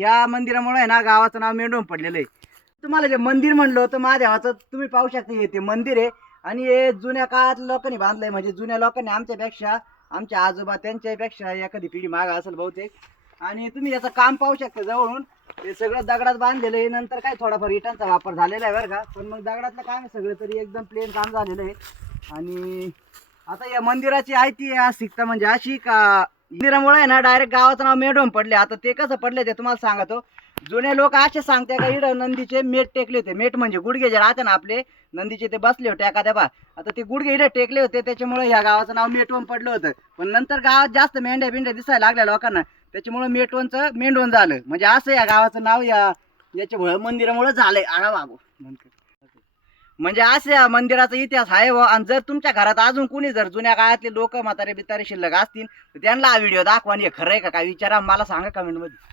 या मंदिरामुळे आहे ना गावाचं नाव मेंढून पडलेलं आहे. तुम्हाला जे मंदिर म्हणलं होतं महादेवाचं, तुम्ही पाहू शकता हे ते मंदिर आहे आणि हे जुन्या काळात लोकांनी बांधलंय. म्हणजे जुन्या लोकांनी आमच्यापेक्षा, आमच्या आजोबा त्यांच्यापेक्षा एखादी पिढी मागं असेल बहुतेक. आणि तुम्ही याचं काम पाहू शकता जवळून. हे सगळं दगडात बांधलेलं आहे. नंतर काय थोडाफार इटांचा वापर झालेला आहे बरं का, पण मग दगडातलं काम आहे सगळं तरी एकदम प्लेन काम झालेलं आहे. आणि आता या मंदिराची ऐतिहासिकता म्हणजे अशी का मंदिरामुळे आहे ना डायरेक्ट गावाचं नाव मेढोम पडले. आता ते कसं पडले ते तुम्हाला सांगतो. जुने लोक असे सांगते का इकडं नंदीचे मेट टेकले होते. मेट म्हणजे गुडघे जे राहते ना आपले नंदीचे, ते बसले होते एखाद्या बा. आता ते गुडघे इकडे टेकले होते, त्याच्यामुळे ह्या गावाचं नाव मेटवण पडलं होतं. पण नंतर गावात जास्त मेंढ्या बिंड्या दिसायला लागल्या लोकांना, त्याच्यामुळे मेटवणचं मेंढवण झालं. म्हणजे असं या गावाचं नाव याच्यामुळे मंदिरामुळे झालंय. आळा बाबू म्हणजे असं या मंदिराचा इतिहास आहे. आणि जर तुमच्या घरात अजून कुणी जर जुन्या काळातले लोक म्हातारे बितारे शिल्लक असतील तर त्यांना हा व्हिडिओ दाखवा आणि हे खरं आहे का काय विचारा, मला सांगा कमेंटमध्ये.